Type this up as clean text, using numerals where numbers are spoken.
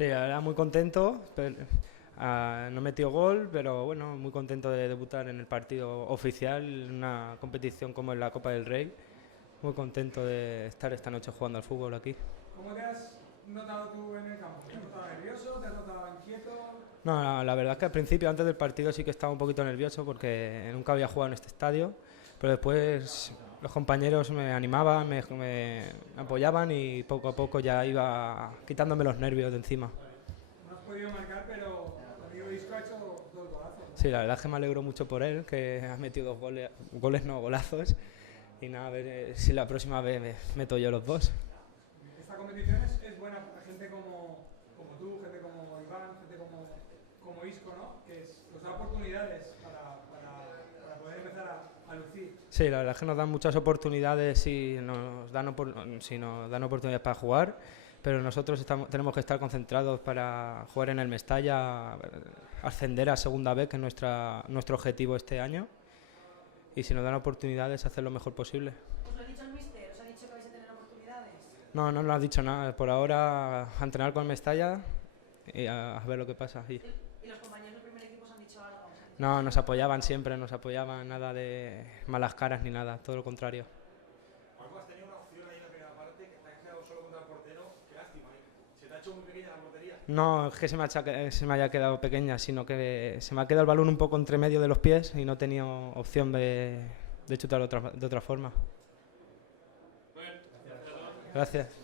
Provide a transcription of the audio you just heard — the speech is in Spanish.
Sí, la verdad muy contento. No he metido gol, pero bueno, muy contento de debutar en el partido oficial, en una competición como es la Copa del Rey. Muy contento de estar esta noche jugando al fútbol aquí. ¿Cómo te has notado tú en el campo? ¿Te has notado nervioso? ¿Te has notado inquieto? No, la verdad es que al principio, antes del partido, sí que estaba un poquito nervioso porque nunca había jugado en este estadio, pero después los compañeros me animaban, me apoyaban y poco a poco ya iba quitándome los nervios de encima. No has podido marcar, pero tu amigo Isco ha hecho dos golazos, ¿no? Sí, la verdad es que me alegro mucho por él, que ha metido dos goles, goles no, golazos. Y nada, a ver si la próxima vez meto yo los dos. Esta competición es buena para gente como tú, gente como Iván, gente como Isco, ¿no? Nos da oportunidades para poder empezar a lucir. Sí, la verdad es que nos dan muchas oportunidades si nos dan oportunidades para jugar, pero nosotros tenemos que estar concentrados para jugar en el Mestalla, ascender a segunda vez, que es nuestro objetivo este año, y si nos dan oportunidades, hacer lo mejor posible. ¿Os lo ha dicho el míster? ¿Os ha dicho que vais a tener oportunidades? No, no nos ha dicho nada. Por ahora, a entrenar con el Mestalla y a ver lo que pasa. ¿Y los compañeros del primer equipo os han dicho algo? No, nos apoyaban siempre, nos apoyaban, nada de malas caras ni nada, todo lo contrario. Marco, has tenido una opción ahí en la primera parte que te has quedado solo contra el portero. Qué lástima, ¿eh? ¿Se te ha hecho muy pequeña la portería? No es que se me haya quedado pequeña, sino que se me ha quedado el balón un poco entre medio de los pies y no he tenido opción de chutar de otra forma. Bueno, gracias a todos. Gracias.